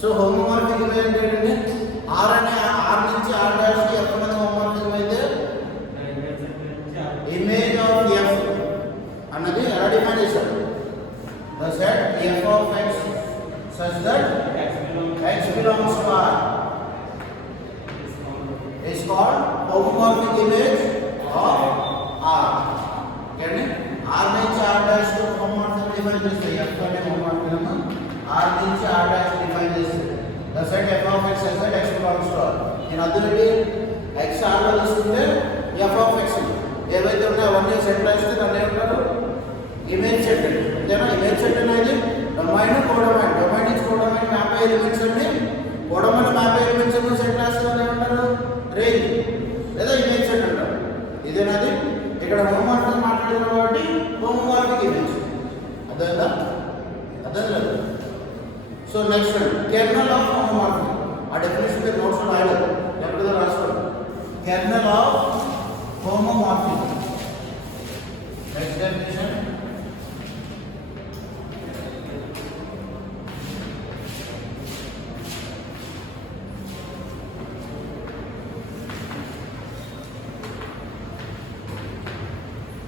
So homomorphic image ఏంటంటే R నుంచి R dash కి ఎఫ్ అనేది హోమోమార్ఫిక్ అయితే ఇమేజ్ ఆఫ్ ఎఫ్ అన్నది ఎలా డిఫైన్ చేశారు? The set F of X such that X belongs to R is called homomorphic image of R. Okay, R నుంచి R dash తో homomorphic define చేస్తే f అనే homomorphism R నుంచి R dash define చేస్తే the set f of x such that x belongs to R. In other words, x R లో తీసుకుంటే f of x ఏవైతే ఉన్నాయో అవన్నీ సెట్ రాస్తే దాన్ని ఏమంటారు? Image set. అంతేనా? ఇమేజ్ సెట్ అనేది డొమైన్ కోడొమైన్. డొమైన్ నుంచి కోడొమైన్ మ్యాప్ అయ్యే ఎలిమెంట్స్ అన్ని కోడొమైన్ మ్యాప్ అయ్యే ఎలిమెంట్స్ అన్ని సెట్ రాస్తే దాన్ని ఏమంటారు? రేంజ్ లేదా ఇమేజ్ సెట్ అంటారు. ఇదేనది ఇక్కడ హోమోమార్ఫిక్ మాట్లాడుతున్నాం కాబట్టి హోమోమార్ఫిక్ ఇమేజ్. అర్థమైందా? అర్థం లేదు. So next kernel of homomorphic. ఆ డెఫినేషన్ మీరు నోట్స్ లో రాయలేదు, ఎప్పుడైనా రాసుకోండి. Kernel of homomorphic. Next definition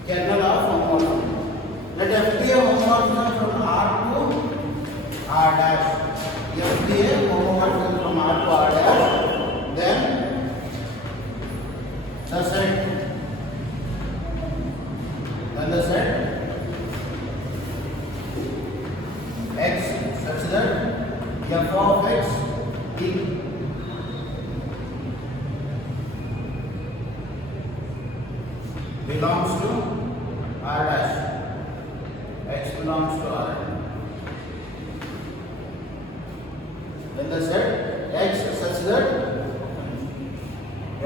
kernel of homomorphism. Let F be a homomorphism from R to R dash. F be a homomorphism from R to R dash. Then the set x such that f of x belongs to R dash. X belongs to R. Then the set x such that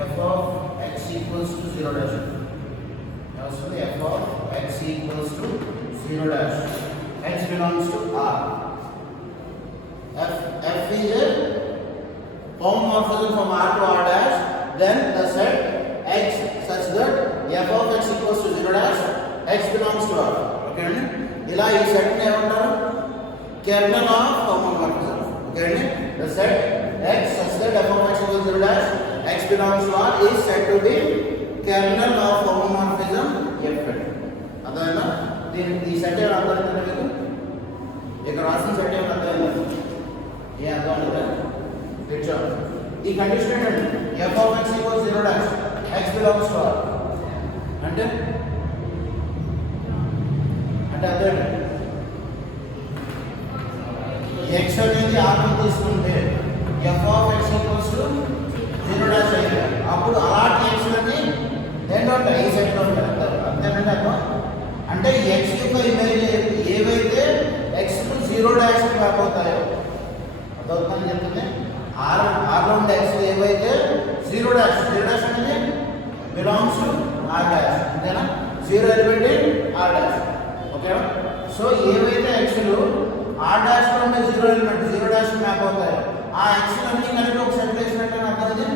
f of x equals to 0 dash. Also f of x equals to 0 dash. X belongs to R. F is a homomorphism from R to R dash. Then the set x such that f of x equals to 0 dash, x belongs to R. Okay అండి? ఇలా ఈ సెట్ ని ఏమంటారు? Kernel of homomorphism. Okay అండి? the set x such that f of x equals 0 dash, x belongs to R is said to be kernel of homomorphism f. అర్థమైందా? ఈ సెట్ ఏమైనా అర్థమవుతుందా మీకు? ఇక్కడ రాసిన సెట్ ఏమైనా అర్థమైందా? ఏ అర్థం అవుతుందా? పిక్చర్ ఈ కండిషన్ ఏంటండి? f of x equals 0 dash, x belongs to R. అంటే అదే x అనేది R ని తీసుకుంటే f of x equals to 0 dash అయితే అప్పుడు అలాంటి x లని దేంట్లో ఉంటాయి? ఈ సెట్లో ఉంటాయి. అంతేనండి అర్థం? అంటే x యొక్క ఇమేజ్ ఏవైతే x కు 0 dash కి మ్యాప్ అవుతాయో అదవుతుందని చెప్తుంది. R లో ఉండే x ఏవైతే 0 dash అనేది belongs to R dash. అంతేనా? 0 ఎలిమెంట్ ఇన్ R dash. ఓకేనా? సో ఏవైతే x లు R dash లో ఉండే 0 ఎలిమెంట్ 0 dash కి మ్యాప్ అవుతాయో ఆ x లన్నీ కలిపి ఒక సెట్ చేసినట్టు అర్థమైంది.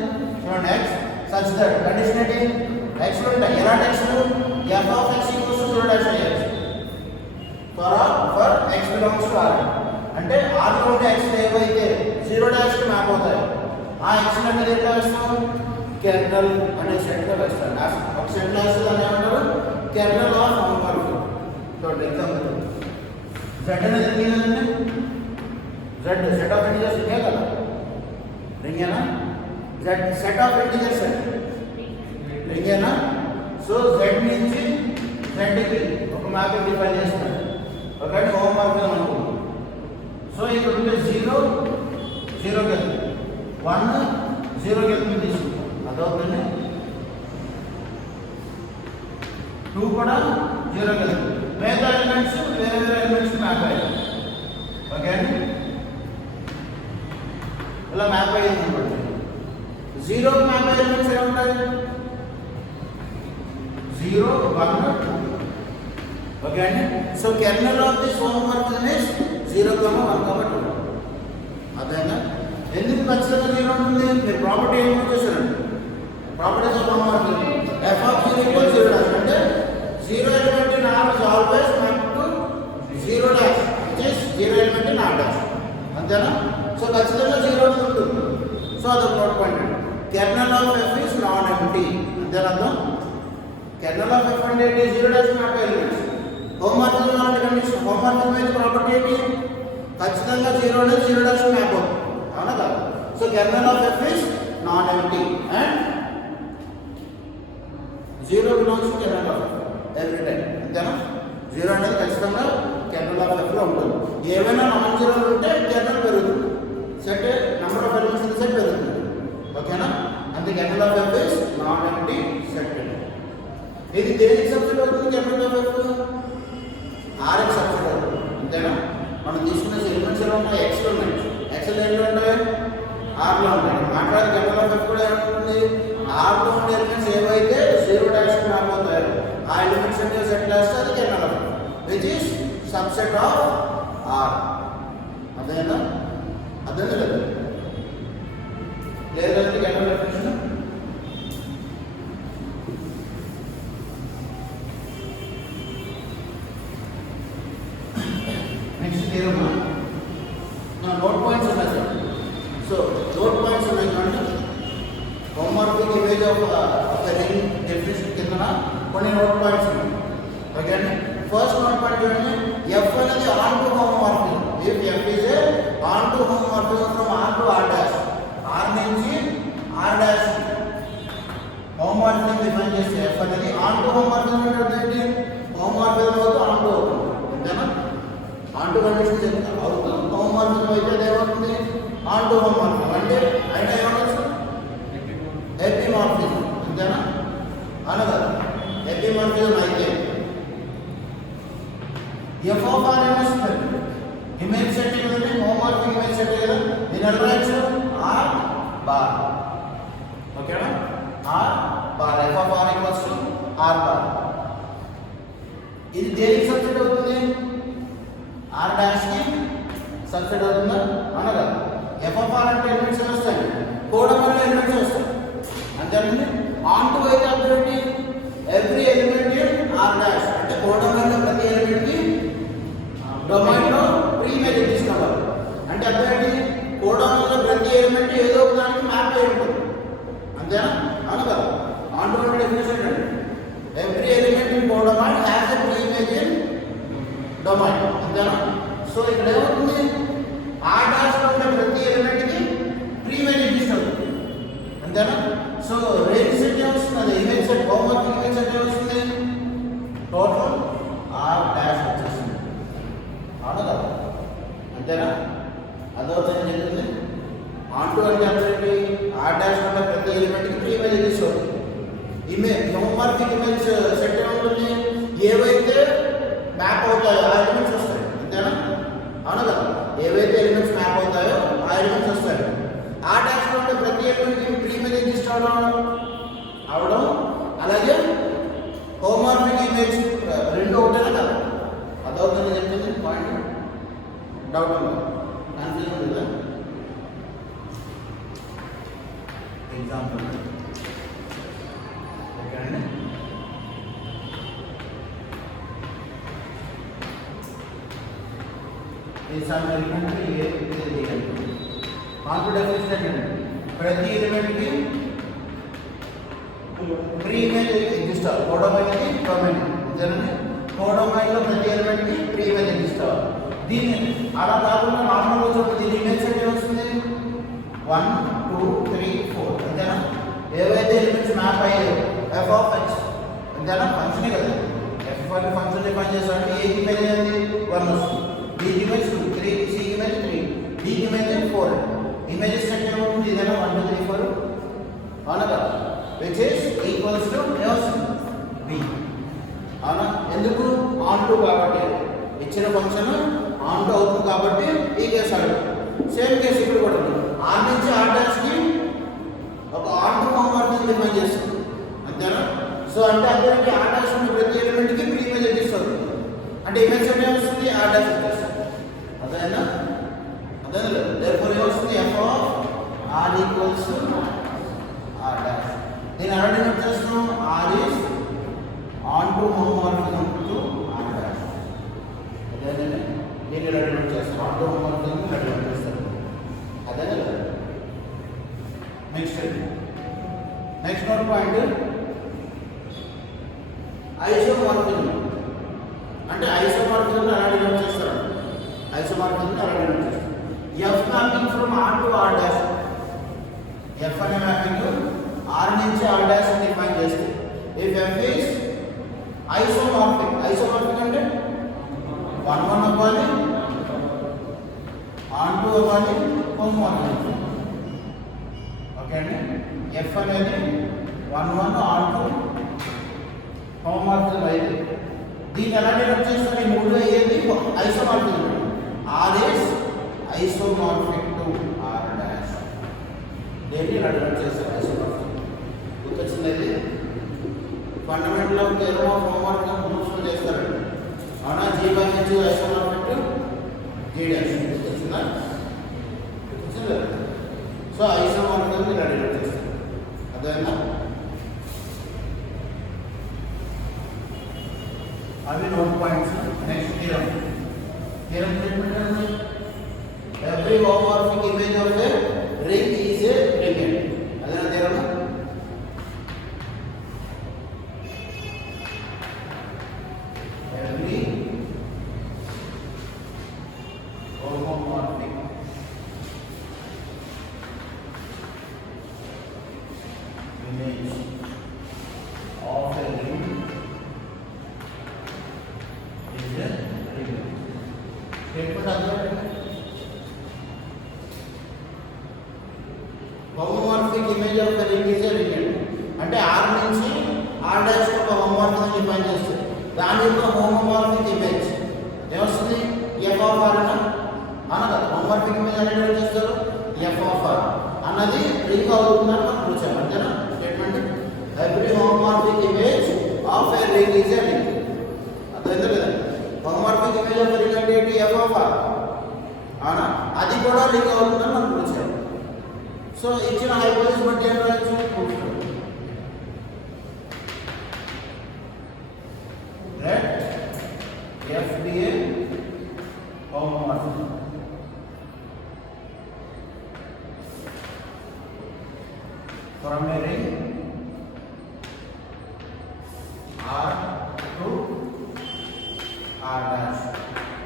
చూడండి x such that కండిషన్ ఏంటి? x లో ఉంటాయి ఎలాంటి x లు? f of x equals to 0 dash అయ్యాయి for x belongs to R. అంటే R లో ఉండే x ఏవైతే 0 dash కి మ్యాప్ అవుతాయో ఆ x లన్నీ దేంట్లో వేస్తాం? కెర్నల్ అనే సెట్ లో వేస్తాం. ఒక సెట్ లో వేస్తే దాన్ని ఏమంటారు? Kernel of homomorphism. చూడండి ఎగ్జాంపుల్ z అనేది ఏంటంటే z సెట్ ఆఫ్ ఇంటిజర్స్ ఇదే కదా, రింగేనా? z సెట్ ఆఫ్ ఇంటిజర్స్ రింగేనా? సో z నుంచి z కి ఒక మ్యాప్ డిఫైన్ చేస్తాం. ఓకే, హోమోమార్ఫిజం అనుకుందాం. సో ఇక్కడ ఉంటే 0 0 కి వెళ్తుంది, 1 0 కి వెళ్తుంది తీసుకుంటాం. అదవుతుంది. 2 కూడా 0 కి వెళ్తుంది. మిగతా ఎలిమెంట్స్ వేరే వేరే ఎలిమెంట్స్ మ్యాప్ అయ్యాయి. ఓకే అండి, ఇలా మ్యాప్ అయ్యింది అనుకోండి. 0 మ్యాప్ అయ్యే ఎలిమెంట్స్ ఏముంటాయి? 0 1 2. ఓకే అండి, so kernel of this homomorphism is 0, 1, 2. అదేనా? ఎందుకు ఖచ్చితంగా 0 ఉంటుంది? మీరు ప్రాపర్టీ ఏం చేశారండి? Properties of homomorphism f of 0 equals 0 dash. అంటే 0 element in R is always mapped to 0 dash, which is 0 element in R dash. అంతేనా? సో ఖచ్చితంగా 0 ఉంటుంది. సో అదొక note point. Kernel of F is non empty. అంతేనా అర్థం? కెర్నల్ ఆఫ్ ఎఫ్ అంటే ఏంటి? 0 డాష్ మ్యాప్ ఎలిమెంట్స్. హోమోమార్ఫిజం అంటే కండిషన్. హోమోమార్ఫిజం అయితే ప్రాపర్టీ ఏంటి? ఖచ్చితంగా 0 అనేది 0 డాష్ మ్యాప్ అవుతుంది. అవునా కాదు? So kernel of F is non empty and 0 belongs to kernel of F every time. అంతేనా? 0 అనేది ఖచ్చితంగా కెర్నల్ ఆఫ్ ఎఫ్ లో ఉంటుంది. ఏమైనా నాన్ జీరో ఉంటే కెర్నల్ పెరుగుతుంది. Set number of elements in set పెరుగుతుంది. ఓకేనా? అంటే kernel of F is non empty set. ఇది దేనికి సబ్స్టిట్యూట్ అవుతుంది? Kernel of F RX substitute అవుతుంది. అంతేనా? మనం తీసుకునే ఎలిమెంట్స్ ఎలా ఉన్నాయి? ఎక్స్ లో ఉన్నాయి. ఎక్స్ లో ఏంటి ఉంటాయి? ఆర్ లో ఉంటాయి. మాట్లాడే కెర్నల్ ఆఫ్ ఎఫ్ కూడా ఏముంటుంది? ఆర్ లో ఉండే ఎలిమెంట్స్ ఏవైతే 0 డాష్ మ్యాప్ అవుతాయో ఆ ఎలిమెంట్స్ అంటే సెట్ చేస్తే అది kernel of F which is subset of R. అదేనా? అదే లేదు లేదంటే కెర్నల్ డెఫినిషన్ నెక్స్ట్ తీరమ్మా. నోట్ పాయింట్స్ ఉన్నాయి సార్. సో నోట్ పాయింట్స్ ఉన్నాయి చూడండి. Homomorphic image of ring definition కింద కొన్ని నోట్ పాయింట్స్ ఉన్నాయి. ఓకే అండి. ఫస్ట్ నోట్ పాయింట్ చూడండి. ఎఫ్ అనేది onto homomorphism. If F is a onto homomorphism from R to R dash, R నుంచి R dash homomorphism define చేస్తే ఎఫ్ అనేది onto homomorphism అంటే ఏంటి? హోమోమార్ఫిజం అవుతూ ఆన్ టు అవుతుంది. అంతేనా? ఆన్ టు కండిషన్ చెప్తా అవుతూ హోమోమార్ఫిజం అయితే ఏమవుతుంది? ఆన్ టు హోమోమార్ఫిజం అంటే అయినా ఏమవచ్చు? ఎపిమార్ఫిజం. అంతేనా? అనగా ఎపిమార్ఫిజం అయితే F of R image set ఏదంటే హోమోమార్ఫిక్ ఇమేజ్ సెట్ కదా. దీని అర్థం ఆర్ బార్. ఓకేనా? R bar F of R equals to R bar. ఇది దేనికి సబ్స్టిట్యూట్ అవుతుంది? ఆర్ డాష్ కి సబ్స్టిట్యూట్ అవుతుందా? అనగా ఎఫ్ ఆఫ్ ఆర్ అంటే ఎలిమెంట్స్ వస్తాయి, కోడం వల్ల ఎలిమెంట్స్ వస్తాయి. అంతేనండి. ఆన్ టు అయితే అర్థం every element in R dash అంటే కోడం వల్ల ప్రతి ఎలిమెంట్ కి డొమైన్ లో ప్రీ ఇమేజ్ తీసుకోవాలి. అంటే అర్థం ఏంటి? కోడం వల్ల ప్రతి ఎలిమెంట్ ఏదో ఒక దానికి మ్యాప్ అయి ఉంటుంది. అంతేనా? అనగా ఆన్ టు అంటే డెఫినిషన్ ఏంటంటే ఎవ్రీ ఎలిమెంట్ ఇన్ కోడమైన్ has a pre image in domain. అంతేనా? సో ఇక్కడ ఏమవుతుంది? ఆర్ డాష్ లో ఉండే ప్రతి ఎలిమెంట్ కి ప్రీ ఇమేజ్ తీసుకోవాలి. అంతేనా? సో రేంజ్ సెట్ ఏమొస్తుంది? అది image set homomorphic image set ఏమొస్తుంది? టోటల్ ఆర్ డాష్ వచ్చేస్తుంది. అవునా కదా? అంతేనా? అదవుతుంది చెప్తుంది. ఆన్ టు అంటే అర్థం ఆర్ డాష్ ఉన్న ప్రతి ఎలిమెంట్ కి ప్రీ ఇమేజ్ తీసుకోవాలి. ఇమేజ్ హోమోమార్ఫిక్ ఇమేజ్ సెట్ ఏముంటుంది? ఏవైతే మ్యాప్ అవుతాయో ఆ ఎలిమెంట్స్ వస్తాయి. అంతేనా? అవునా కదా? ఏవైతే ఎలిమెంట్స్ మ్యాప్ అవుతాయో ఆ ఎలిమెంట్స్ వస్తాయి. ఆ డాష్ లో ఉంటే ప్రతి ఎలిమెంట్కి ప్రీ ఇమేజ్ తీసుకోవడం అవడం. అలాగే హోమోమార్ఫిక్ ఇమేజ్ రెండు ఒకటేనా కదా? అదవుతుంది చెప్తుంది పాయింట్. డౌట్ ఉందా? కన్ఫ్యూజన్ ఉందా? ఎగ్జాంపుల్ ఓకే అండి. ప్రతి ఎలిమెంట్కి ప్రీ ఇమేజ్ ఎగ్జిస్ట్ అవ్వాలి. కోడమైన్ డొమైన్. అంతేనండి. కోడమైన్లో ప్రతి ఎలిమెంట్కి ప్రీ ఇమేజ్ ఎగ్జిస్ట్ అవ్వాలి. దీన్ని అలా కాకుండా నార్మల్గా చూడండి. దీని ఇమేజ్ సెట్ ఏమొస్తుంది? 1 2 3 4. అంతేనా? ఏవైతే ఎలిమెంట్స్ మ్యాప్ అయ్యాయో ఎఫ్ ఆఫ్ ఎక్స్. అంతేనా? ఫంక్షనే కదా. ఎఫ్ అనే ఫంక్షన్ డిఫైన్ చేసామంటే ఏ ఇమేజ్ అనేది 1 వస్తుంది. B image 2 3 C image 3 D image 4. Images set ఏమవుతుంది? ఇదేనా 1 2 3 4 అవునా కదా? Which is equals to B. అవునా? ఎందుకు? ఆన్ టు కాబట్టి ఇచ్చిన ఫంక్షన్ ఆన్ టు అవుతుంది కాబట్టి ఈ కేసు అడుగు. సేమ్ కేసు ఇక్కడ కూడా ఆర్ నుంచి ఆర్ డాష్ కి ఒక ఆన్ టు హోమోమార్ఫిజం డిఫైన్ చేస్తుంది. అంతేనా? సో అంటే అందరికి ఆర్ డాష్ ఉన్న ప్రతి ఎలిమెంట్ కి ప్రీ ఇమేజ్ ఎగ్జిస్ట్ అంటే ఇమేజ్ సెట్ ఏమొస్తుంది? ఆర్ డాష్ వచ్చేస్తుంది. అదేనా? అదే లేదు. దేర్ఫోర్ ఏమొస్తుంది? F of R equals R dash. దీని అర్థం ఏం చేస్తున్నాం? R is onto homomorphism to R dash. అదేనండి. దీన్ని రెడీ చేస్తాం. ఆన్ టు హోమోమార్ఫిజం రెడీ చేస్తాం. Next note point isomorphism. అంటే ఐసోమార్ఫిజం అలాంటి నోట్ చేస్తారు. ఐసోమార్ఫిజం అలాంటి నోట్ చేస్తారు. F mapping from R to R dash. F అనే మ్యాపింగ్ ఆర్ నుంచి ఆర్ డాష్ డిఫైన్ చేస్తే if F is isomorphic. Isomorphic అంటే 1 1 అవ్వాలి, ఆన్ టు అవ్వాలి, హోమోమార్ఫిక్. ఓకే అండి. ఎఫ్ అనేది 1 1 ఆన్ టు హోమోమార్ఫిజం అయితే దీన్ని ఎలా డెవలప్ చేస్తారు? ఈ మూడు అయ్యేది isomorphism. R is isomorphic to R dash. దేన్ని ఎలా డెవలప్ చేస్తారు? ఐసోమార్ఫిక్. గుర్తొచ్చింది. Fundamental of theorem of homomorphism proof చేస్తారండి. అవునా? G by H isomorphic to G dash. గుర్తొచ్చిందా? గుర్తొచ్చిందా? సో ఐసోమార్ఫిజం ఇలా డెవలప్ చేస్తారు. అదేనా? అవి note points. Next theorem. Theorem statement ఏంటి? Every homomorphic image of a ring is a ring. అదేనా theorem? Every homomorphic image of a ring is a ring. Statement again. Homomorphic image of a ring is a ring. అంటే ఆర్ నుంచి R dash ఒక homomorphism define చేస్తారు. దాని యొక్క homomorphic image ఏమొస్తుంది? F of are అనగా homomorphic image అనేది ఏం చేస్తారు? ఎఫ్ ఆఫ్ ఆర్ అన్నది రింగ్ అవుతుందని మనం చూసాం. అంతేనా? Every homomorphic image of a ring is a ring. అర్థమైందా లేదా? homomorphic image of a ring అంటే ఏంటి? f of r. అవునా? అది కూడా రింగ్ అవుతుందని మనం చూసాం. సో ఇచ్చిన హైపోథెసిస్ బట్టి ఏం రాయొచ్చు? Right. f be a homomorphism. From a ring R to R dash.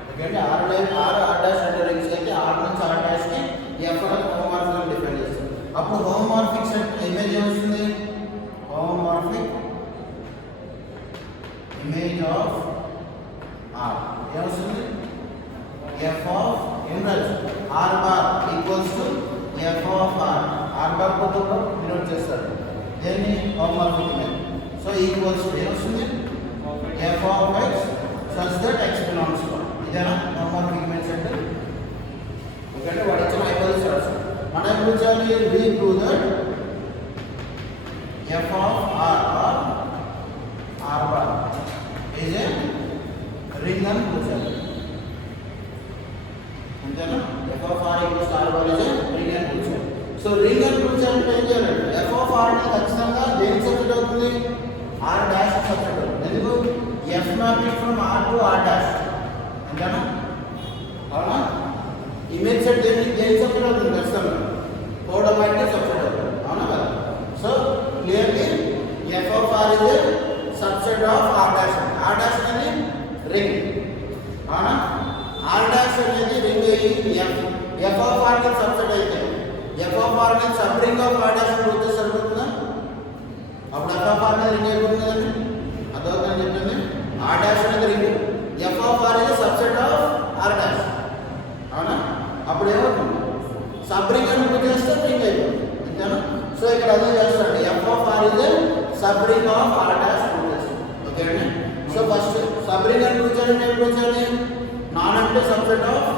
Okay, R dash అంటే రింగ్స్ అయితే R నుంచి R dash కి F అనే హోమోమార్ఫిజం డిఫైన్ చేస్తాం. అప్పుడు హోమోమార్ఫిక్ సెట్ ఇమేజ్ ఏమొస్తుంది? హోమోమార్ఫిక్ ఇమేజ్ ఆఫ్ R ఏమొస్తుంది? F of R bar equals to F of R. R bar పద్ధతిలో డినోట్ చేస్తారు. దేన్ని? Homomorphic image. So equals to ఏమొస్తుంది? f of x such that x belongs to. ఇదేనా homomorphic image అంటే? ఓకే, వాడు ఇచ్చిన హైపోథెసిస్ రాస్తాం. మనం ఏం చేయాలి? we prove that f of r or r bar is a ring అని ప్రూవ్ చేయాలి. అంతేనా? f of r equals to r bar is a ring అని ప్రూవ్ చేయాలి. సో రింగ్ అని ప్రూవ్ చేయాలంటే ఏం చేయాలంటే f of r ని ఖచ్చితంగా దేనికి సబ్స్టిట్యూట్ అవుతుంది? r dash సబ్స్టిట్యూట్ అవుతుంది. ఎందుకు? f mapping from r to r dash. అంతేనా? అవునా? ఇమేజ్ సెట్ దేనికి సబ్స్టిట్యూట్ అవుతుంది? ఖచ్చితంగా కోడమైతే సబ్స్టిట్యూట్ అవుతుంది. అవునా కదా? So clearly f of r is a subset of r dash. r dash అనేది రింగ్. అవునా? r dash అనేది రింగ్ f of r కి సబ్సెట్ అయితే f of r ని sub ring of r dash prove చేస్తే సరిపోతుందా? అప్పుడు f of r అనేది రింగ్ అయిపోతుంది కదండి. అదొకటి చెప్తుంది. r dash అనేది ring, f of r is a subset of r dash. అవునా? అప్పుడు ఏమవుతుంది? సబ్ రింగ్ అని ప్రూవ్ చేస్తే రింగ్ అయిపోతుంది. అంతేనా? సో ఇక్కడ అదే చేస్తాడు. f of r is a sub ring of r dash prove చేస్తాడు. ఓకే అండి. సో ఫస్ట్ సబ్ రింగ్ అని ప్రూవ్ చేయాలంటే ఏం ప్రూవ్ చేయాలి? నాన్ అంటే సబ్సెట్ ఆఫ్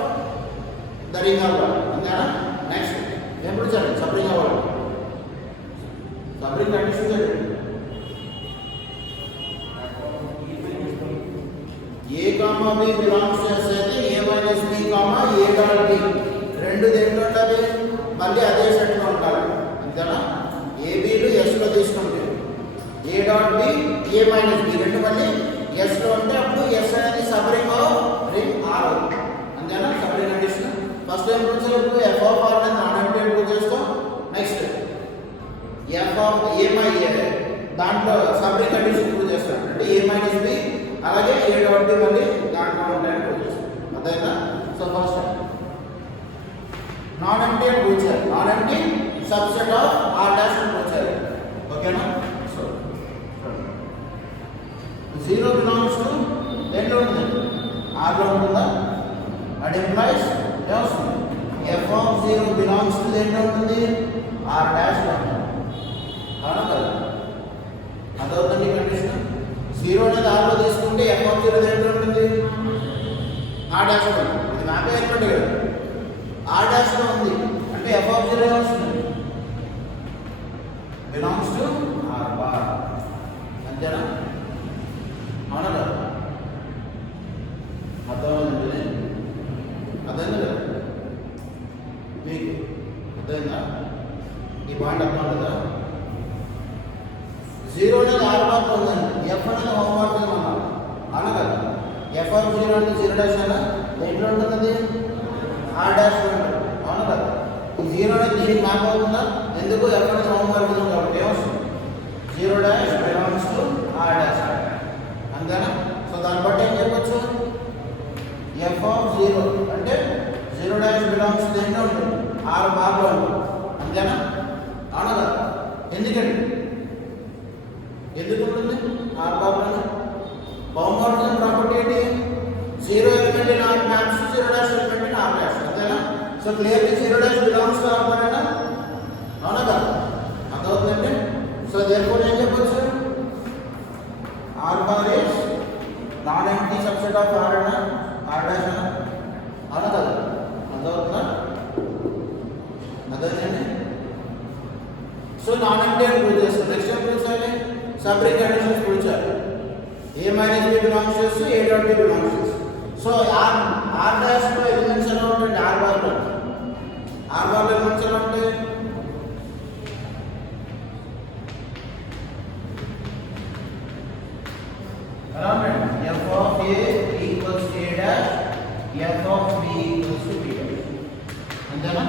ద రింగ్ అవ్వాలి. అంతేనా? నెక్స్ట్ ఏం ప్రూవ్ చేయాలి? సబ్ రింగ్ అవ్వాలి. సబ్ రింగ్ కండిషన్ చేయండి. ఏ కామా బి బిలాంగ్స్ చేస్తే ఏ మైనస్ బి కామా ఏ డాట్ బి రెండు దేంట్లో ఉండాలి? మళ్ళీ అదే సెట్లో ఉండాలి. అంతేనా? ఏబీలు ఎస్లో తీసుకుంటే A dot B A minus B రెండు మళ్ళీ ఎస్లో ఉంటే అప్పుడు ఎస్ అనేది sub ring of ring R. అంతేనా? Sub ring condition. ఫస్ట్ ఏం ప్రూవ్ చేయాలి? ఎఫ్ ఆఫ్ ఆర్ అనేది నాన్ దాంట్లో సబ్రీ కండిషన్ ప్రూవ్ చేస్తాడు. అంటే ఏ మైనస్ బి అలాగే ఏ డాట్ బి మళ్ళీ దాంట్లో ఉంటాయని ప్రూవ్ చేస్తాడు. అర్థమైందా? సో ఫస్ట్ నాన్ ఎంప్టీ అని ప్రూవ్ చేయాలి. Non empty subset of are dash అని ప్రూవ్ చేయాలి. ఓకేనా? సో 0 బిలాంగ్స్ టు దేంట్లో ఉంటుంది? ఆర్లో ఉంటుందా? అది ఇంప్లైస్ ఏమొస్తుంది? ఎఫ్ ఆఫ్ 0 బిలాంగ్స్ టు దేంట్లో ఉంటుంది? ఆర్ డాష్లో ఉంటుంది. అవునా కదా? అదవుతుంది కండిషన్. 0 అనేది ఆర్లో తీసుకుంటే ఎఫ్ ఆఫ్ 0 దేంట్లో ఉంటుంది? ఆర్ డాష్లో ఉంటుంది. ఇది నాకే ఏర్పడి కదా ఆర్ డాష్లో ఉంది అంటే ఎఫ్ ఆఫ్ 0 ఏమొస్తుంది? Belongs to R bar. అంతేనా? అవునా కదా? అర్థమవుతుంది. అర్థమైందా కదా మీకు? అర్థమైందా? ఈ పాయింట్ అర్థం కదా? 0 అనేది ఆర్ బార్లో ఉందండి. ఎఫ్ అనేది హోమ్ బార్లో అన్నాం. అవునా కదా? ఎఫ్ ఆఫ్ 0 అంటే 0 డాష్ అయినా దేంట్లో ఉంటుంది? ఆర్ డాష్లో ఉంటుంది. అవునా కదా? ఈ 0 అనేది దీనికి మ్యాప్ అవుతుందా? ఎందుకు? ఎఫ్ అనేది హోమ్ బార్లో ఉంది కాబట్టి ఏమొస్తుంది? 0 dash belongs to R dash. అంతేనా? సో దాన్ని బట్టి ఏం చెప్పొచ్చు? ఎఫ్ ఆఫ్ 0 అంటే 0 డాష్ బిలాంగ్స్ దేంట్లో ఉంటుంది? ఆర్ బార్లో ఉంటుంది. అంతేనా? అవునా కదా? ఎందుకండి? ఎందుకు ఉంటుంది ఆర్ బార్లో? హోమోమార్ఫిజం ప్రాపర్టీ ఏంటి? 0 element in R maps to 0 dash element in R dash. అంతేనా? So clearly 0 dash belongs to R bar అయినా అవునా కదా? అర్థమవుతుందండి? సో దేర్ఫోర్ ఏం చెప్పొచ్చు? R bar is non empty subset of R అయినా ఆర్ డాష్ అయినా అవునా కదా? అర్థమవుతుందా? అర్థమైందండి? సో నాన్ ఎంప్టీ అని ప్రూవ్ చేస్తాం. నెక్స్ట్ ఏం ప్రూవ్ చేయాలి? సబ్రీ కండిషన్స్ ప్రూవ్ చేయాలి. ఏ మైనస్ బి బిలాంగ్స్ చేస్తూ ఏ డాట్ బి బిలాంగ్స్ చేస్తూ. సో ఆర్ డాష్లో ఎలిమెంట్స్ ఎలా ఉంటాయండి? ఆర్ బార్లో ఎలిమెంట్స్ ఎలా ఉంటాయి? ఎలా ఉంటాయండి? F of A equals A dash, F of B equals to B dash. అంతేనా?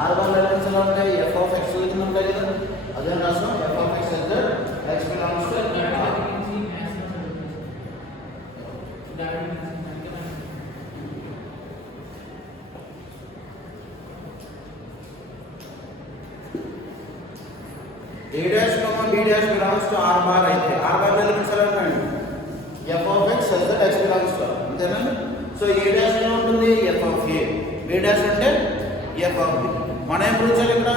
ఆర్ బార్లో ఎలిమెంట్స్ ఎలా ఉంటాయి? ఎఫ్ ఆఫ్ ఎక్స్ కింద ఉంటాయి కదా? అదే రాస్తాం. ఎఫ్ ఆఫ్ ఎక్స్ అయితే X belongs to A dash comma B dash belongs to R bar అయితే R bar ఎలిమెంట్స్ ఎలా ఉంటాయండి? F of x such that x belongs to R. అంతేనా? సో A dash ఎలా ఉంటుంది? F of A. B dash అంటే F of B. మనం ఏం prove చేయాలి ఇక్కడ?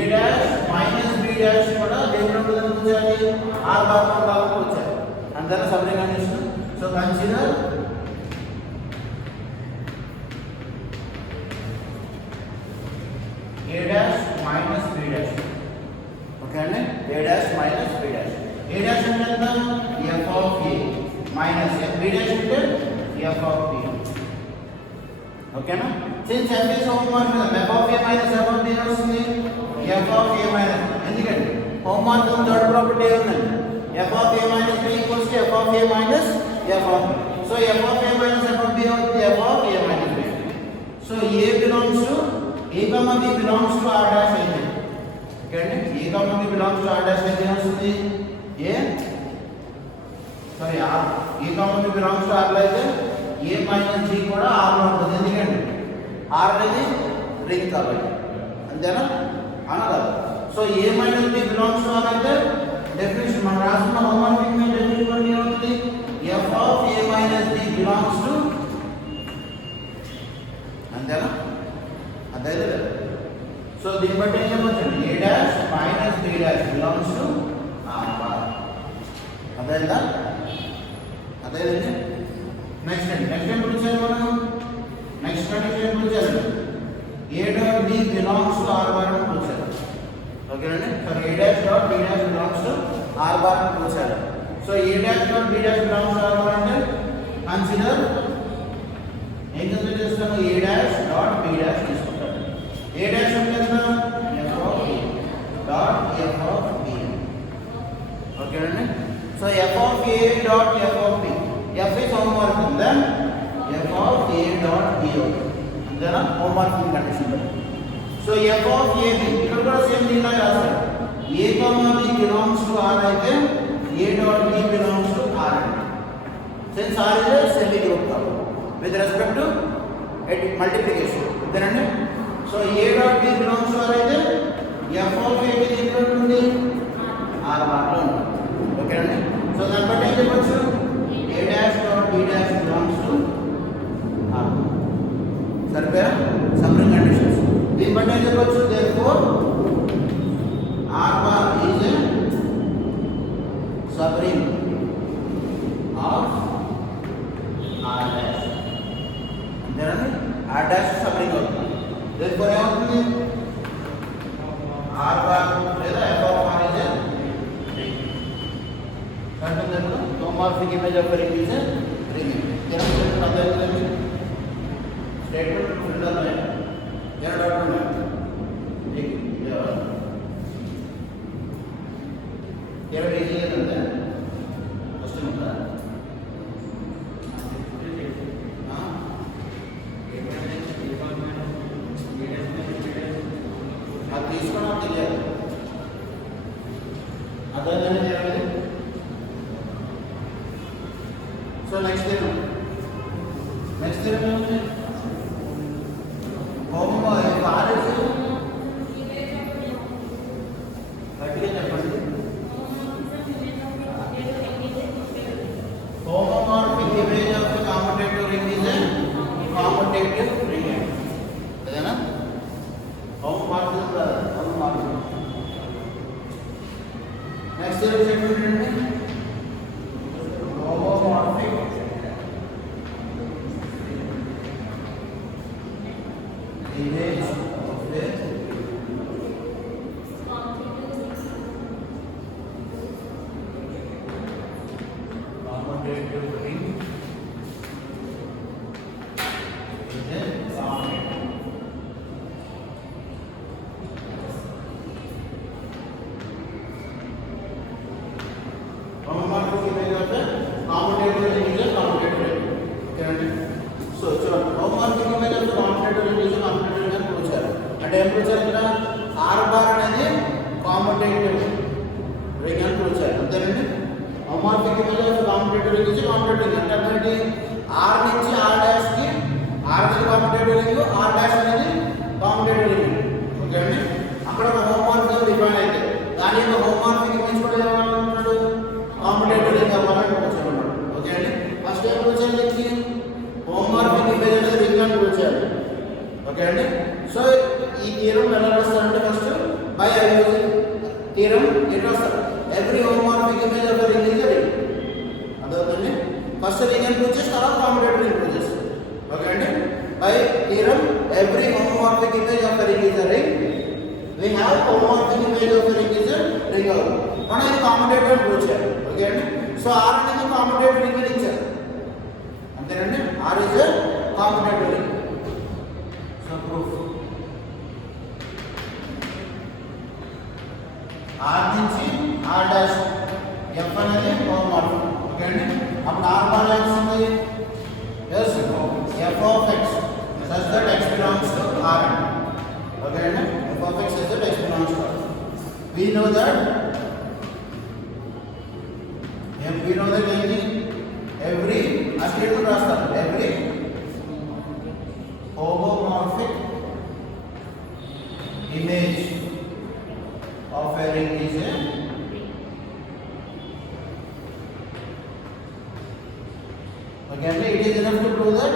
A dash minus B dash కూడా దేంట్లో ఉంటుందని ప్రూవ్ చేయాలి? R bar లో ఉండాలని ప్రూవ్ చేయాలి. అంతేనా? Subring condition. So consider A dash minus B dash. Okay అండి? A dash minus B dash. A dash అంటే ఎంత? F of A minus B dash అంటే F of B. ఓకేనా? Since F is homomorphism, F of A minus F of B వస్తుంది. F of A minus ఎందుకంటే homomorphism third property ఏముందండి? F of A minus B equals to F of A minus F of B. So F of A minus F of B అవుతుంది F of A minus B. So A belongs to A comma B belongs to R dash అయితే ఓకే అండి? A comma B belongs to R dash అయితే వస్తుంది A sorry R. A comma B belongs to R లో అయితే A minus G కూడా R లో ఉంటుంది. ఎందుకంటే R అనేది రింగ్ కాబట్టి. అంతేనా? అవునా కదా? So A minus B belongs to R అయితే డెఫినిషన్ మనం రాసుకున్న హోమోమార్ఫిక్ డెఫినిషన్ ఏమవుతుంది? F of A minus B belongs to అంతేనా? అదే సో దీన్ని బట్టి ఏం చెప్పొచ్చండి? A dash minus B dash belongs to R bar. అదేందా? అదేండి? నెక్స్ట్ ఏం ప్రూవ్ చేయాలి మనం? నెక్స్ట్ కండిషన్ ఏం ప్రూవ్ చేయాలి? A dot B belongs to R bar అని ప్రూవ్ చేయాలి. ఓకేనండి? So A dash dot B dash belongs to R bar అని ప్రూవ్ చేయాలి. So A dash dot B dash belongs to R bar అంటే కన్సిడర్ ఏం కన్సిడర్ చేస్తాము? A dash dot B dash తీసుకుంటాము. A dash అంటే ఎంత? F of A dot F of B. ఓకేనండి? So F of A dot F of B. F is homomorphism, then F of A dot B అవుతుంది. అంతేనా? Homomorphic condition. So F of AB ఇక్కడ కూడా సేమ్ దీనిలా రాస్తాడు. A comma B belongs to R అయితే A dot B belongs to R అండి. Since R is a semi group with respect to multiplication. అంతేనండి. So A dot B belongs to R అయితే f of A కి ఎక్కడ ఉంటుంది R bar లో ఉంటుంది. ఓకేనండి. సో దాన్ని బట్టి ఏం చెప్పొచ్చు A dash dot B dash belongs to R. సరిపోయా సబ్రింగ్ కండిషన్స్. దీన్ని బట్టి ఏం చెప్పొచ్చు therefore R bar is a subring of R dash. అంతేనండి. R dash subring అవుతుంది. therefore ఏమవుతుంది R bar లేదా f of R is a ring. కంటుందండి. homomorphic image of a ring is a ring. ఏమవుతుంది అర్థమైందండి. స్టేట్మెంట్ ఫిల్టర్ లో ఏం డౌట్ ఉన్నాయి ठीक है केवल इजी है करते हैं क्वेश्चन होता है हां अब తీసుకొని आप తెలియాలి అదైనా చేయాలి సో నెక్స్ట్ ఏముంది హోమ్ ఫారెస్ట్ గట్టిగా చెప్పండి homomorphic image of a commutative ring is a commutative ring. అదేనా homomorphism homomorphism. నెక్స్ట్ ఏం చెప్పండి homomorphic image of a commutative ring is a homomorphic image of a commutative ring is a commutative ring. Okay, so homomorphic image of a commutative ring is a commutative ring అని పిలుస్తారు. అంటే ఏం పిలుస్తారు ఇక్కడ R bar అనేది commutative ring అని పిలుస్తారు. అంతేనండి. homomorphic image of a commutative ring is a commutative ring. అంటే అర్థమేంటి R నుంచి R dash కి R అనేది commutative ring R dash అనేది commutative ring. ఓకే అండి. అక్కడ ఒక homomorphism డిఫైన్ అయితే దాని యొక్క homomorphic image కూడా ఏమనుకుంటున్నాడు commutative ring అవ్వాలని పిలుస్తున్నాడు. ఓకే అండి. ఫస్ట్ ఏం పిలుచాలి దీనికి homomorphic image అనేది ring అని పిలుచాలి. ఓకే అండి. సో ఈ థియరం ఎలా రాస్తారంటే ఫస్ట్ బై యూజింగ్ థియరం ఎట్లా రాస్తారు every homomorphic image of a ring is a ring. అదవుతుంది. ఫస్ట్ ring అని ప్రూవ్ చేసి తర్వాత commutative ring ప్రూవ్ చేస్తారు. ఓకే అండి. By theorem every homomorphic image of a ring is a ring. We have homomorphic image of a ring is a ring. మనం ఇది commutative ring prove చేయాలి. ఓకే అండి. So R అనేది commutative ring అని ఇచ్చారు. అంతేనండి. R is a commutative ring. So proof R నుంచి R dash f అనేది homomorphic. ఓకే అండి. అప్పుడు R బార్ ఏమవుతుంది yes f of x such that x belongs to R. Okay అండి. f of x such that x belongs to R. We know that ఏంటి every అస్టేట్ రాస్తారు every homomorphic image of a ring is a again it is enough to prove that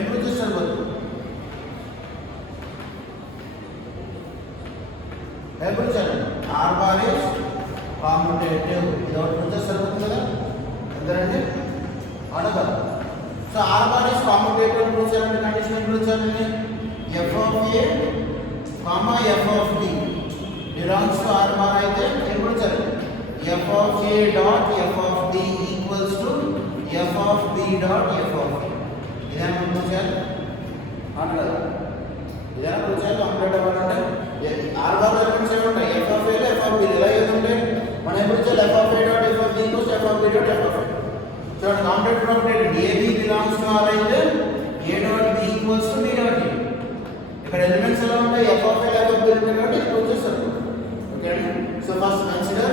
m resistor both every channel R bar is commutative without resistor కదా అంతేనండి అనగా so R bar is commutative prove చేయాలంటే కండిషన్ ఏం prove చేయాలి f of a comma f of b belongs to R bar అయితే ఏం prove చేయాలి f of a dot f of b equals to f of b dot f of a ఇదేనా ప్రూవ్ చేయాలి అనగా ఇదేనా ప్రూవ్ చేయాలి కంప్లీట్ అవ్వాలంటే R bar ఎలిమెంట్స్ ఏముంటాయి f of a f of b ఇలా ఏముంటాయి మనం ఏం ప్రూవ్ చేయాలి f of a dot f of b equals to f of b dot f of a so complete property ab belongs to R అయితే a dot b equals to b dot a ఇక్కడ ఎలిమెంట్స్ ఎలా ఉంటాయి f of a f of b ఉంటాయి కాబట్టి ప్రూవ్ చేస్తారు So first consider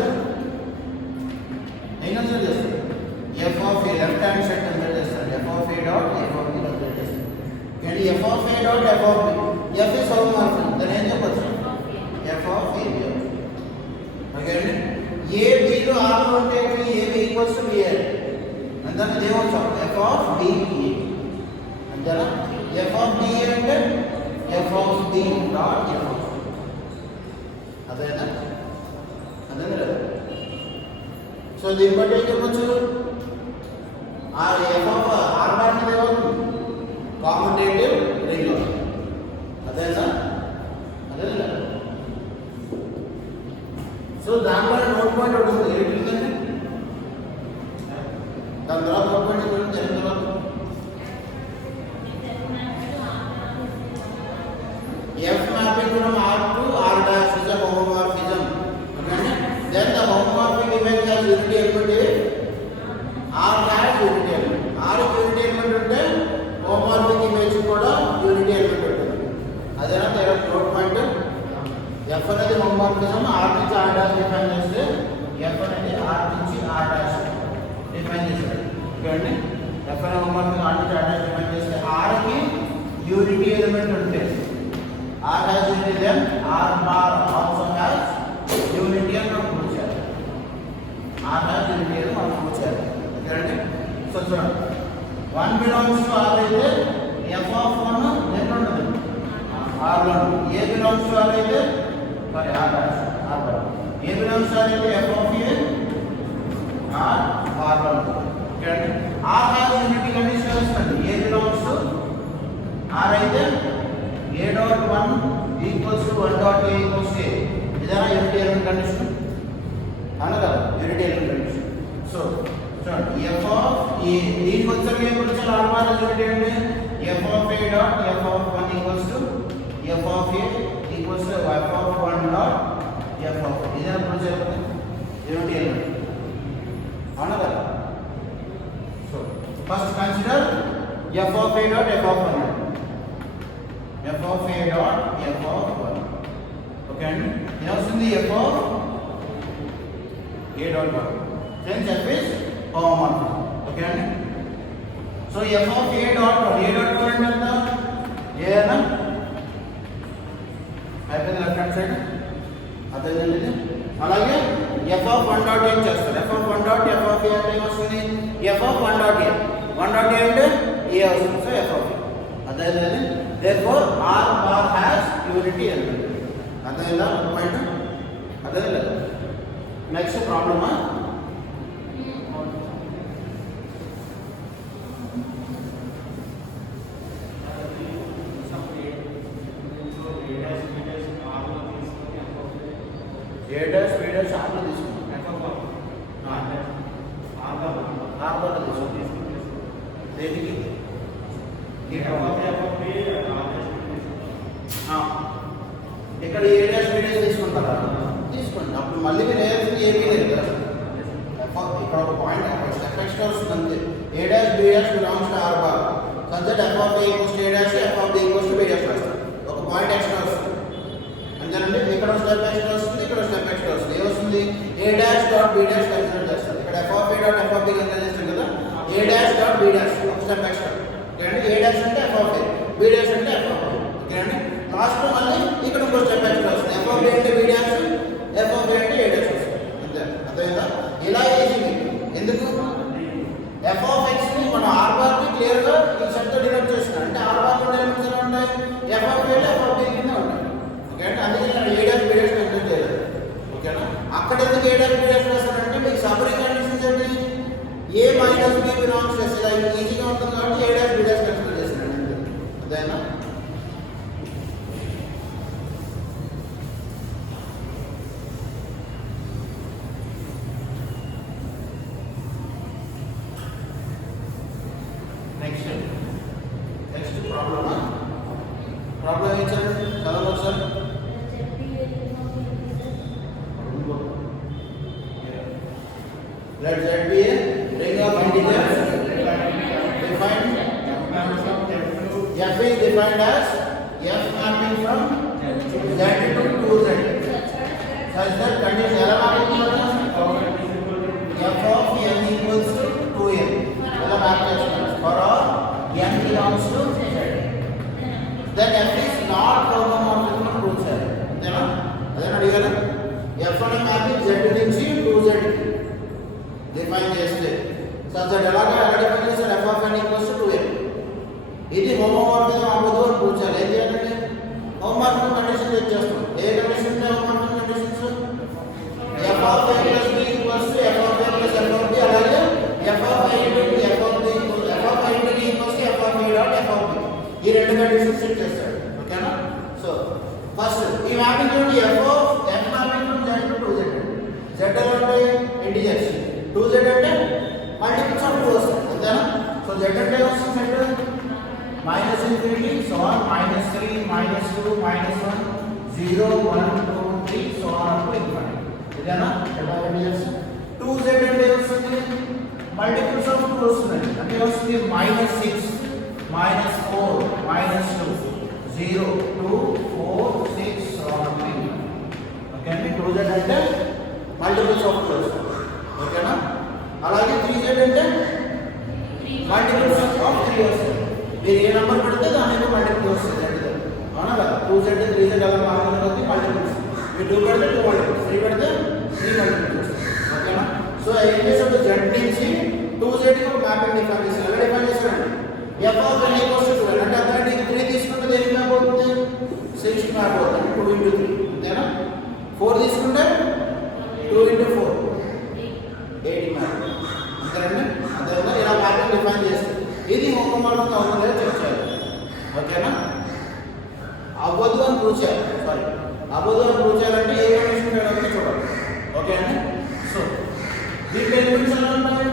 f of a left hand side consider this f of a dot f of b consider this and f of a dot f of b f is homomorphism then ఏం చెప్పొచ్చు f of a b again a b లో r లో ఉంటే a b equals to b and then ఏమొచ్చు f of b అంతేనా f of b అంటే f of b dot f of అదేనా అదేనా సో దీన్ని బట్టి ఏం చెప్పొచ్చు ఆ f of r బార్ అనేది ఏమవుతుంది కామ్యుటేటివ్ రింగ్ అదేనా అదేనా సో దానిలో నోట్ పాయింట్ ఒకటి ఉంది ఏంటంటే దాని తర్వాత నోట్ పాయింట్ గురించి తెలియదు f mapping from r to r dash is a homomorphism okay then the homomorphic image has unity element r has unity element r unity element ఉంటే homomorphic image కూడా unity element ఉంటుంది అదేనా there note point f అనేది homomorphism r నుంచి r dash define చేస్తే f అనేది r నుంచి r dash define చేస్తారు చూడండి f అనేది homomorphism r నుంచి r dash డిఫైన్ చేస్తే r కి unity element ఉంటుంది r has unity then r bar also has unity and prove చేయాలి r has unity అని మనం prove చేయాలి ఓకేనండి సో చూడండి 1 belongs to r అయితే f of 1 ఎంత ఉంటుంది r లో a belongs to r అయితే sorry r bar a belongs to r అయితే f of a r bar లో ఓకేనండి r has unity కండిషన్ వస్తుంది a belongs to r అయితే a dot 1 equals to 1 dot a equals to a ఇదేనా unity element condition అనగా unity element condition so చూడండి f of a దీనికి వచ్చేసరికి ఏం గురించి r బార్ యూనిటీ అంటే f of a dot f of 1 equals to f of a equals to f of 1 dot f of ఇదేనా గురించి unity element అనగా so first consider f of a dot f of 1 f of a dot f of 1 okay and now see the f of a dot 1 since f is homomorphic okay and so f of a dot 1 ఎంత a na అయిపోయింది left hand side అదేనండి అలాగే f of 1 dot ఏం చేస్తారు f of 1 dot f of a అంటే ఏమొస్తుంది f of 1 dot a 1 dot a అంటే a వస్తుంది సో f of a అదేనండి therefore r bar has unity element అదేనా పాయింట్ అదేనా next problem a dash b dash r లో తీసుకుంటాం r లో తీసుకుంటాం దేనికి ఇక్కడ ఏ డాష్ బి డాష్ తీసుకుంటారా తీసుకోండి అప్పుడు మళ్ళీ మీరు వేయాల్సింది ఏమీ లేదు కదా ఇక్కడ ఒక పాయింట్ స్టెప్ ఎక్స్ట్రా వస్తుంది అంతే A dash B dash belongs to R bar subject F of A equals to A dash F of B equals to B dash రాస్తారు ఒక పాయింట్ ఎక్స్ట్రా వస్తుంది అంతేనండి ఇక్కడ స్టెప్ ఎక్స్ట్రా వస్తుంది ఇక్కడ స్టెప్ ఎక్స్ట్రా వస్తుంది ఏమొస్తుంది A dash dot B dash consider చేస్తారు ఇక్కడ F of A dot F of B consider చేస్తారు కదా A dash dot B dash ఒక స్టెప్ ఎక్స్ట్రా ఓకేనండి ఏ డాష్ అంటే F of A B dash అంటే ఎఫ్ ఆఫ్ ఏ ఓకేనండి last లో మళ్ళీ ఇక్కడ ఇంకో స్టెప్ ఎక్స్ట్రా వస్తుంది ఎఫ్ ఆఫ్ ఏ అంటే B dash F of A అంటే ఏ డాష్ వస్తుంది అంతే అర్థమైందా ఇలా ఈజీ ఎందుకు ఎఫ్ ఆఫ్ ఎక్స్ ని మనం ఆర్ బార్ ని క్లియర్ గా ఈ సెట్ తో డినోట్ చేస్తున్నాం అంటే ఆర్ బార్ లో ఎలిమెంట్స్ ఎలా ఉంటాయి F of A F of B కింద ఉంటాయి ఓకే అంటే అందుకే నేను A dash B dash consider చేయలేదు ఓకేనా అక్కడ ఎందుకు ఏ డాష్ బి డాష్ రాస్తారంటే మీకు సబరీ కండిషన్స్ ఏంటి A minus B belongs to S ఇలా ఈజీగా ఉంటుంది కాబట్టి A dash B dash consider చేస్తున్నాను అదేనా నెక్స్ట్ ప్రాబ్లం ఏం చదవండి చదవండి ఒకసారి let Z be a ring of integers defined f is defined as f mapping from z to 2z such that condition ఎలా మారుతుందో f of n equals to 2n ఎలా మ్యాప్ చేస్తాం for all n belongs to z then f is not homomorphic అని ప్రూవ్ చేయాలి అంతేనా అదే అడిగారు f అనే మ్యాపింగ్ z నుంచి 2z కి డిఫైన్ చేస్తే such that ఎలా డిఫైన్ చేస్తారు f of n equals to 2n ఇది హోమోమార్ఫిజం అవ్వదు అని ప్రూవ్ చేయాలి ఏం చేయాలంటే హోమోమార్ఫిక్ కండిషన్ చెక్ చేస్తాం ఏ కండిషన్ ఉంటే homomorphic conditions f of a plus b equals to f of a plus f of b అలాగే f of a into f of b f of a into b equals to f of a dot f of b ఈ రెండు conditions check చేస్తాడు ఓకేనా so first ఈ మ్యాపింగ్ చూడండి f of n mapping from z to 2z z అంటే integers 2z అంటే multiples of 2 వస్తాయి అంతేనా సో z అంటే వస్తుంది set minus infinity so on minus 3 minus 2 minus 1 0 1 2 3 so on up to infinity ఇదేనా ఎలా ఇంటిజర్స్ 2z అంటే వస్తుంది మల్టిపుల్స్ ఆఫ్ 2 వస్తుంది అంటే వస్తుంది -6 -4 -2 0 2 4 6 so on up to infinity okay అంటే 2z అంటే మల్టిపుల్స్ ఆఫ్ 2 వస్తుంది ఓకేనా అలాగే 3z అంటే మల్టిపుల్స్ ఆఫ్ 3 వస్తుంది మీరు ఏ నంబర్ పెడితే దానికి మల్టిపుల్ వస్తుంది అంటే అవునా కదా 2z 3z అలా మారుతుంది కాబట్టి మల్టిపుల్స్ మీరు 2 పెడితే 2 మల్టిపుల్స్ 3 పెడితే 3 మల్టిపుల్స్ ఓకేనా సో ఏం చేసాడు z నుంచి 2z కి ఒక మ్యాపింగ్ డిఫైన్ చేశారు ఎలా డిఫైన్ చేశారు f of n equals to 2 అంటే అక్కడ నీకు 3 తీసుకుంటే దేనికి మ్యాప్ అవుతుంది 6 కి మ్యాప్ అవుతుంది 2 into 3 అంతేనా 4 తీసుకుంటే 2 into 4 8 మ్యాప్ అంతేనండి అంతేనా ఇలా మ్యాపింగ్ డిఫైన్ చేస్తారు ఇది హోమోమార్ఫిక్ అవుతుందో చెక్ చేయాలి ఓకేనా అవ్వదు అని ప్రూవ్ చేయాలి సారీ అవ్వదు అని ప్రూవ్ చేయాలంటే ఏ కండిషన్ అనేది చూడాలి ఓకే అండి సో దీంట్లో ఎలిమెంట్స్ ఎలా ఉంటాయి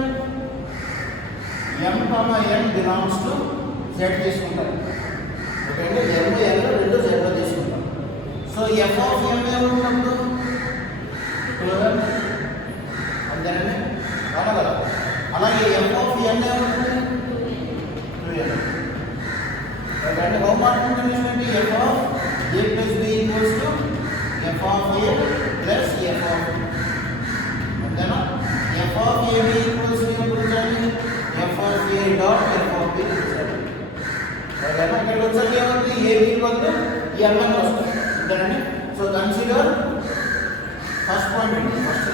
m n belongs to z తీసుకుంటారు ఓకే అండి m n రెండు z లో తీసుకుంటాం సో f of m ఏముంటుంది 12 అంతేనండి అవునా కదా అలాగే f of n ఏముంటుంది and homeomorphic condition is f of a plus b equals to f of a plus f of b అంతేనా f of a b equals to f of a dot f of b ఓకేనా ఇక్కడ వచ్చేది ఏముంది a b బదులు m n వస్తుంది అంతేనండి so consider first point first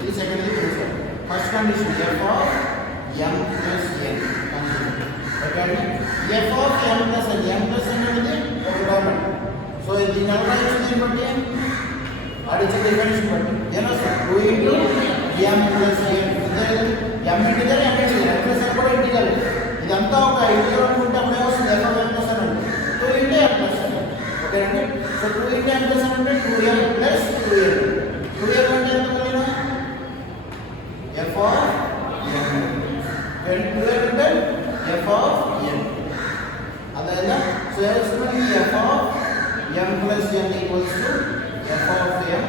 ఇది సెకండ్ ఇది చూసాం first condition f of m plus n okay అండి f of m plus n అనేది ఒక డొమైన్ సో ఇది ఎలా ఇచ్చింది బట్టి అడిచే డెఫినిషన్ బట్టి ఏనా సార్ 2 into m plus n m integer m integer m plus n కూడా ఇంటిజర్ ఇదంతా ఒక ఇంటిజర్ అనుకుంటే అప్పుడే వస్తుంది f of m plus n అంటే 2 into m plus n okay అండి సో 2 into m plus n అంటే 2m plus 2m 2m అంటే ఎంత కలిగిన f of m when 2m అంటే f of n అదేనా so f of m plus n equals to f of m